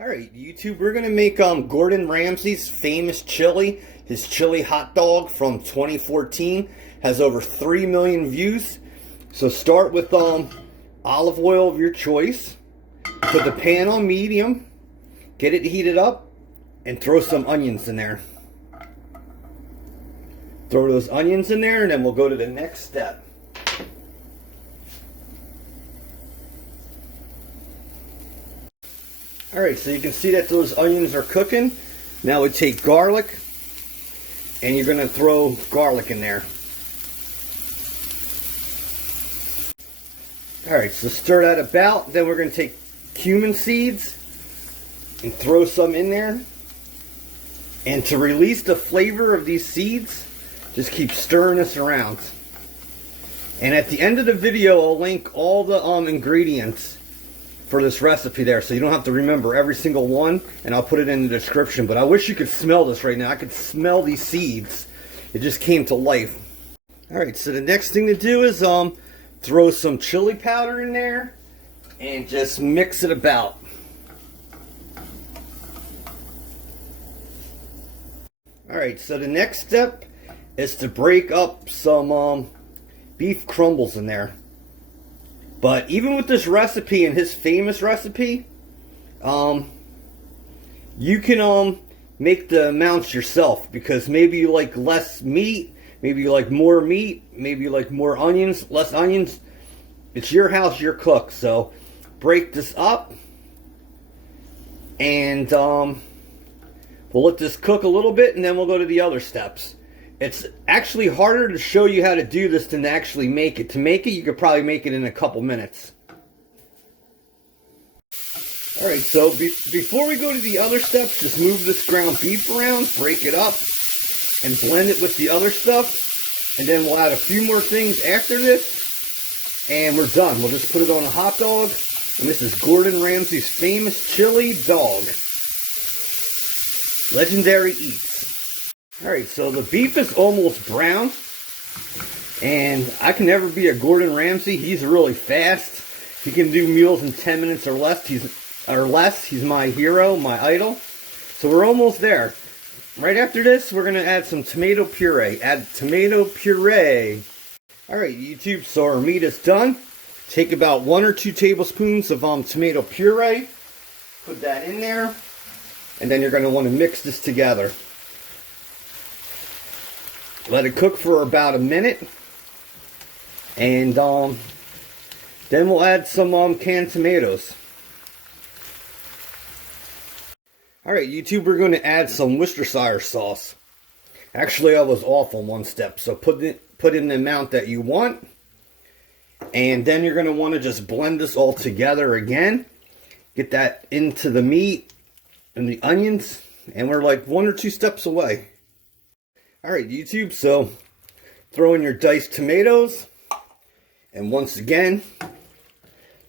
Alright, YouTube, we're going to make Gordon Ramsay's famous chili. His chili hot dog from 2014 has over 3 million views. So start with olive oil of your choice. Put the pan on medium. Get it heated up. And throw some onions in there. Throw those onions in there and then we'll go to the next step. Alright, so you can see that those onions are cooking. Now we take garlic, and you're going to throw garlic in there. Alright, so stir that about. Then we're going to take cumin seeds and throw some in there. And to release the flavor of these seeds, just keep stirring this around. And at the end of the video, I'll link all the ingredients for this recipe there, so you don't have to remember every single one, and I'll put it in the description. But I wish you could smell this right now. I could smell these seeds. It just came to life. Alright, so the next thing to do is throw some chili powder in there and just mix it about. Alright, so the next step is to break up some beef crumbles in there. But even with this recipe and his famous recipe, you can make the amounts yourself, because maybe you like less meat, maybe you like more meat, maybe you like more onions, less onions. It's your house, your cook. So break this up and we'll let this cook a little bit and then we'll go to the other steps. It's actually harder to show you how to do this than to actually make it. To make it, you could probably make it in a couple minutes. Alright, so before we go to the other steps, just move this ground beef around, break it up, and blend it with the other stuff. And then we'll add a few more things after this, and we're done. We'll just put it on a hot dog, and this is Gordon Ramsay's famous chili dog. Legendary Eats. Alright, so the beef is almost brown, and I can never be a Gordon Ramsay. He's really fast. He can do meals in 10 minutes or less. He's my hero, my idol. So we're almost there. Right after this, we're going to add some tomato puree. Add tomato puree. Alright, YouTube, so our meat is done. Take about 1 or 2 tablespoons of tomato puree. Put that in there. And then you're going to want to mix this together. Let it cook for about a minute. And then we'll add some canned tomatoes. Alright, YouTube, we're going to add some Worcestershire sauce. Actually, I was off on one step. So put in the amount that you want. And then you're going to want to just blend this all together again. Get that into the meat and the onions. And we're like 1 or 2 steps away. Alright, YouTube, so throw in your diced tomatoes, and once again,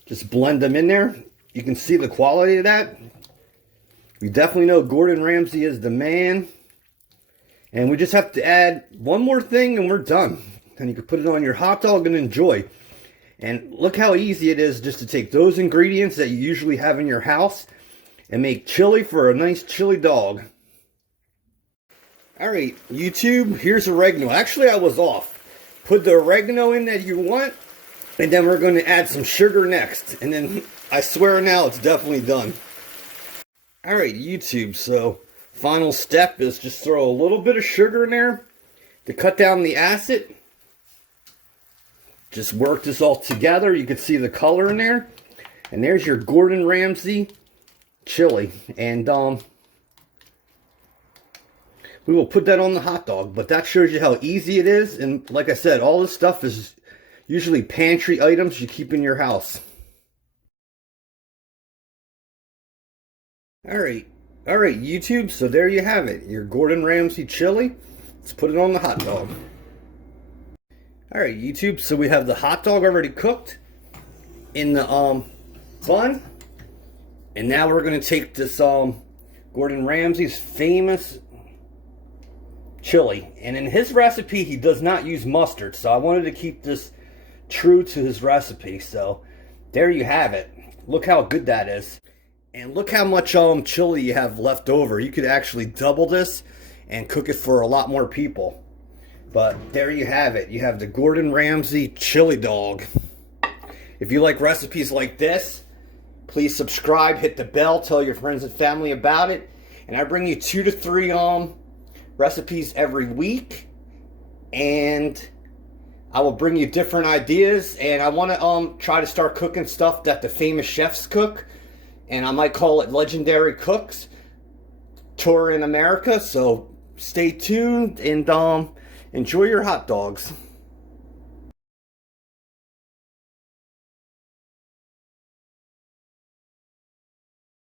just blend them in there. You can see the quality of that. We definitely know Gordon Ramsay is the man. And we just have to add one more thing and we're done. And you can put it on your hot dog and enjoy. And look how easy it is just to take those ingredients that you usually have in your house and make chili for a nice chili dog. Alright, YouTube, here's oregano. Actually, I was off. Put the oregano in that you want, and then we're going to add some sugar next. And then, I swear now, it's definitely done. Alright, YouTube, so final step is just throw a little bit of sugar in there to cut down the acid. Just work this all together. You can see the color in there. And there's your Gordon Ramsay chili. And, we will put that on the hot dog, but that shows you how easy it is. And like I said, all this stuff is usually pantry items you keep in your house. Alright, YouTube, so there you have it. Your Gordon Ramsay chili. Let's put it on the hot dog. Alright, YouTube, so we have the hot dog already cooked in the bun. And now we're going to take this Gordon Ramsay's famous chili, and in his recipe he does not use mustard, so I wanted to keep this true to his recipe. So there you have it. Look how good that is. And look how much chili you have left over. You could actually double this and cook it for a lot more people. But there you have it. You have the Gordon Ramsay chili dog. If you like recipes like this, please subscribe, hit the bell, tell your friends and family about it. And I bring you 2 to 3 recipes every week. And I will bring you different ideas. And I want to try to start cooking stuff that the famous chefs cook. And I might call it Legendary Cooks Tour in America. So stay tuned and enjoy your hot dogs.